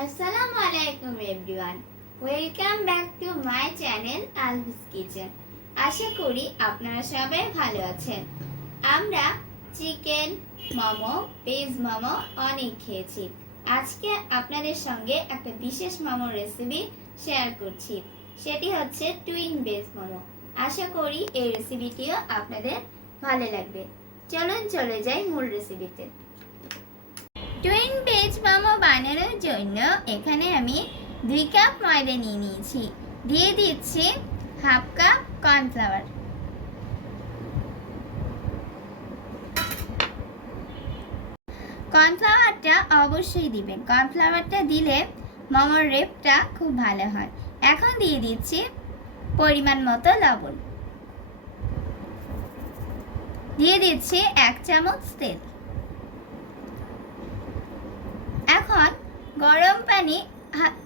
আসসালামু আলাইকুম everyone, welcome back to my channel Alvi's kitchen. আশা করি আপনারা সবাই ভালো আছেন। আমরা চিকেন মোমো, ভেজ মোমো অনেক খেয়েছি। আজকে আপনাদের সঙ্গে একটা বিশেষ মোমো রেসিপি শেয়ার করছি, সেটি হচ্ছে টুইন ভেজ মোমো। আশা করি এই রেসিপিটিও আপনাদের ভালো লাগবে। চলুন চলে যাই মূল রেসিপিতে। টুইন ভেজ মোমো বানানোর জন্য এখানে আমি 2 কাপ ময়দা নিয়ে নিয়েছি। দিয়ে দিচ্ছি হাফ কাপ কর্নফ্লাওয়ার। কর্নফ্লাওয়ারটা অবশ্যই দিবেন, কর্নফ্লাওয়ারটা দিলে মোমোর রেপটা খুব ভালো হয়। এখন দিয়ে দিচ্ছি পরিমাণ মতো লবণ, দিয়ে দিচ্ছি 1 চামচ তেল। এখন গরম পানি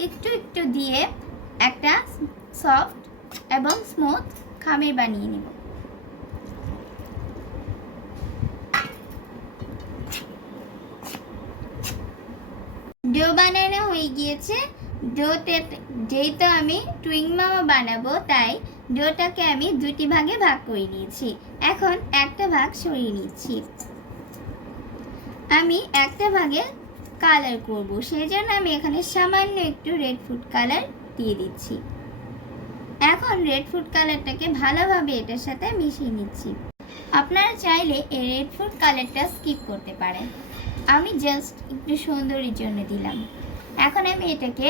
একটু একটু দিয়ে একটা সফট এবং স্মুথ খামির বানিয়ে নিব। ডো বানানো হয়ে গিয়েছে। ডোতে যেহেতু আমি টুইং মোমো বানাবো, তাই ডোটাকে আমি 2টি ভাগে ভাগ করে নিয়েছি। এখন একটা ভাগ সরিয়ে নিচ্ছি। আমি একটা ভাগে কালার করব, সেই জন্য আমি এখানে সামান্য একটু রেড ফুড কালার দিয়ে দিচ্ছি। এখন রেড ফুড কালারটাকে ভালোভাবে এটার সাথে মিশিয়ে নিচ্ছি। আপনারা চাইলে এই রেড ফুড কালারটা স্কিপ করতে পারেন, আমি জাস্ট একটু সৌন্দর্যের জন্য দিলাম। এখন আমি এটাকে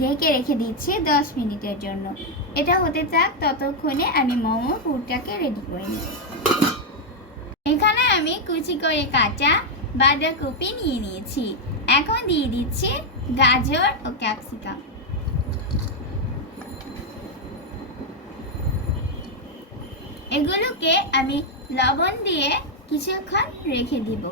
ঢেকে রেখে দিচ্ছি 10 মিনিটের জন্য। এটা হতে থাক, ততক্ষণে আমি মোমো পুরটাকে রেডি করে নিই। এখানে আমি কুচি করে কাঁচা বাঁধাকপি নিয়ে নিয়েছি। এখন দিয়ে দিচ্ছি গাজর ও ক্যাপসিকাম। এগুলোকে আমি লবণ দিয়ে কিছুক্ষণ রেখে দিব।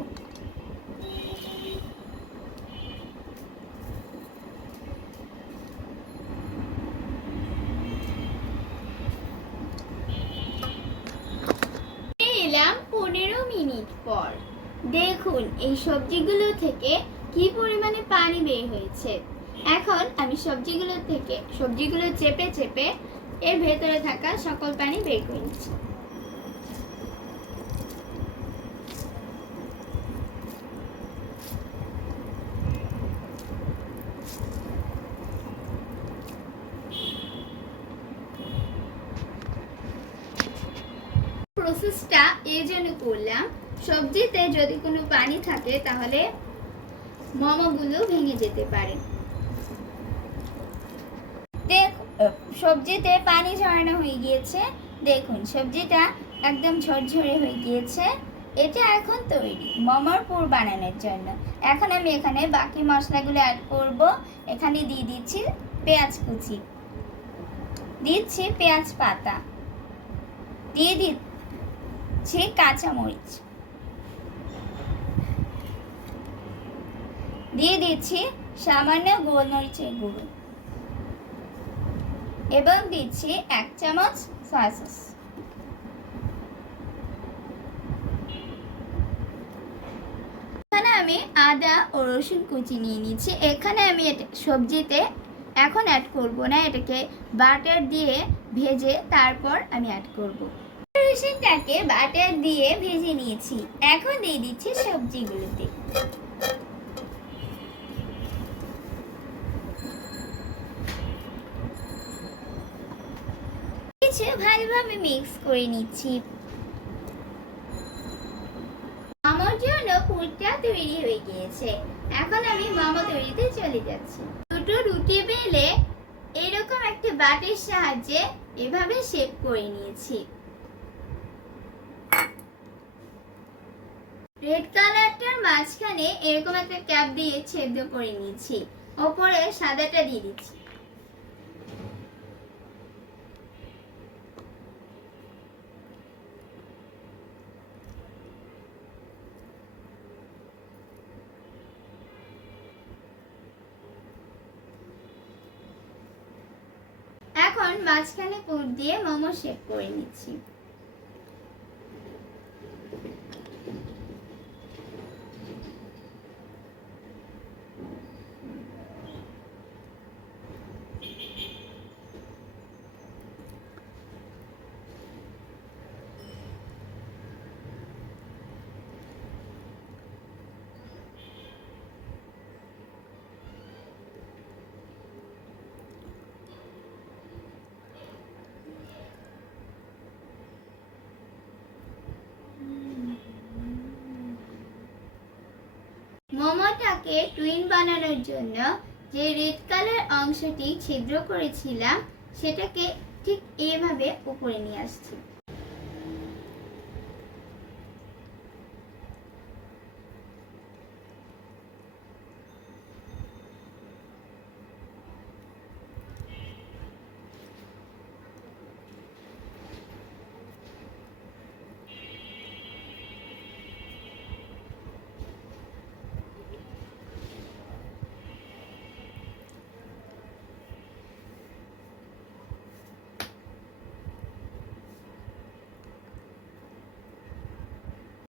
এলাম 15 মিনিট পর। দেখুন এই সবজিগুলো থেকে কি পরিমাণে পানি বের হয়েছে। এখন আমি সবজিগুলো চেপে চেপে এর ভেতরে থাকা সকল পানি বের করে নিচ্ছি। প্রসেসটা এই জন্য করলাম, সবজিতে যদি কোনো পানি থাকে তাহলে মোমোগুলো ভেঙে যেতে পারে। সবজিতে পানি ঝরানো হয়ে গিয়েছে। দেখুন সবজিটা একদম ঝরঝরে হয়ে গিয়েছে। এটা এখন তৈরি মোমোর পুর বানানোর জন্য। এখন আমি এখানে বাকি মশলাগুলো অ্যাড করব। এখানে দিয়ে দিচ্ছি পেঁয়াজ কুচি, দিচ্ছি পেঁয়াজ পাতা, দিয়ে দিচ্ছি কাঁচামরিচ, দিয়ে দিচ্ছি সামান্য গোলমরিচের গুঁড়ো এবং দিচ্ছি 1 চামচ সয়া সস। এখানে আমি আদা ও রসুন কুচি নিয়ে নিচ্ছি। এখানে আমি সবজিতে এখন অ্যাড করব না, এটাকে বাটার দিয়ে ভেজে তারপর আমি অ্যাড করব। রসুনটাকে বাটার দিয়ে ভেজে নিয়েছি। এখন দিয়ে দিচ্ছি সবজিগুলোতে। ভালোভাবে মিক্স করে নিচ্ছি। মোমোর জন্য পুরটা তৈরি হয়ে গিয়েছে। এখন আমি মোমো তৈরিতে চলে যাচ্ছি। দুটো রুটি বেলে এরকম একটা বাটির সাহায্যে এভাবে শেপ করে নিয়েছি। রেড কালারটার মাঝখানে এরকম একটা ক্যাপ দিয়ে ছেদ করে নিয়েছি। ওপরে সাদাটা দিয়ে দিচ্ছি। এখন মাঝখানে পুর দিয়ে মোমো শেপ করে নিচ্ছি। মোমোটাকে টুইন বানানোর জন্য যে রেড কালার অংশটি ছিদ্র করেছিলাম সেটাকে ঠিক এইভাবে উপরে নিয়ে আসছি।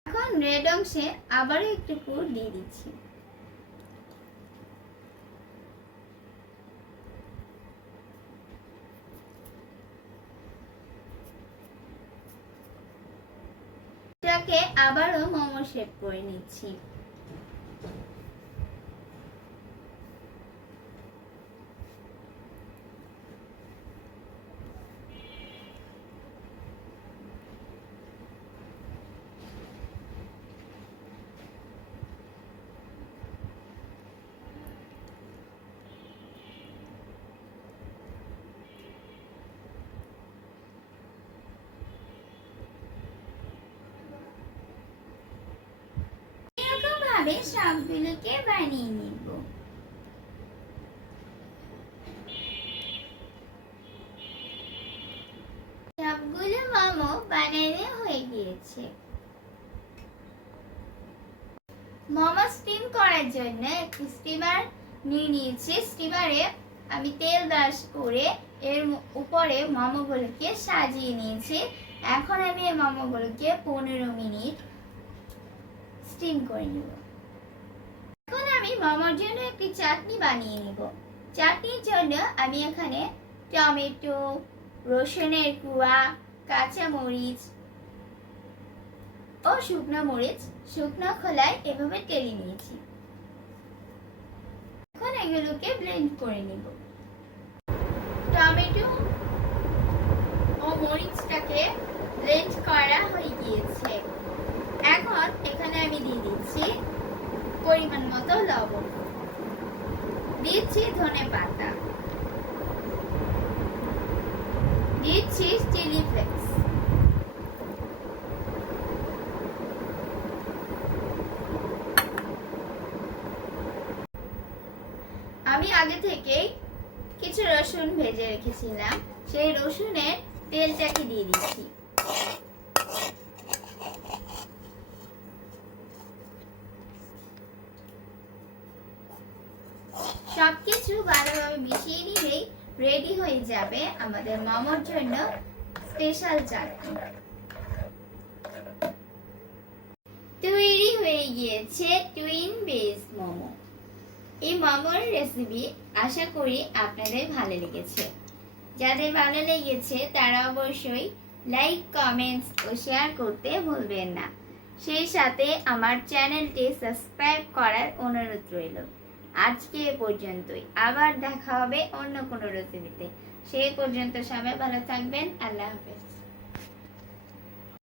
এখন রেড অংশে আবারও একটু পুর দিয়ে দিচ্ছি। এটাকে আবারও মোমো শেপ করে নিচ্ছি। এরকম ভাবে সবগুলোকে বানিয়ে নিব। সবগুলো মোমো বানানো হয়ে গিয়েছে। মোমো স্টিম করার জন্য একটি স্টিমার নিয়ে নিয়েছি। স্টিমারে আমি তেল ব্রাশ করে এর উপরে মোমোগুলোকে সাজিয়ে নিয়েছি। এখন আমি এই মোমোগুলোকে 15 মিনিট স্টিম করে নেব। এখন আমি মোমোর জন্য একটি চাটনি বানিয়ে নেব। চাটনির জন্য আমি এখানে টমেটো, রসুনের কুয়া, কাঁচা মরিচ ও শুকনো মরিচ শুকনো খোলায় এভাবে টেলে নিয়েছি। এখন এগুলোকে ব্লেন্ড করে নিব। টমেটো ও মরিচটাকে ব্লেন্ড করা হয়ে গিয়েছে। এখন এখানে আমি দিয়ে দিচ্ছি পরিমাণ মতো লবণ, দিচ্ছি ধনেপাতা, দিচ্ছি চিলি ফ্লেক্স, আমি আগে থেকেই কিছু রসুন ভেজে রেখেছিলাম, সেই রসুনের তেলটাকে দিয়ে দিচ্ছি। সবকিছু ভালোভাবে মিশিয়ে নিলেই রেডি হয়ে যাবে আমাদের মোমোর জন্য স্পেশাল চাটনি। তৈরি হয়ে গিয়েছে টুইন বেস মোমো। এই মোমোর রেসিপি আশা করি আপনাদের ভালো লেগেছে। যাদের ভালো লেগেছে তারা অবশ্যই লাইক, কমেন্টস ও শেয়ার করতে ভুলবেন না। সেই সাথে আমার চ্যানেলটি সাবস্ক্রাইব করার অনুরোধ রইল। আজকে এ পর্যন্তই, আবার দেখা হবে অন্য কোনো রেসিপিতে। সেই পর্যন্ত সবাই ভালো থাকবেন। আল্লাহ হাফেজ।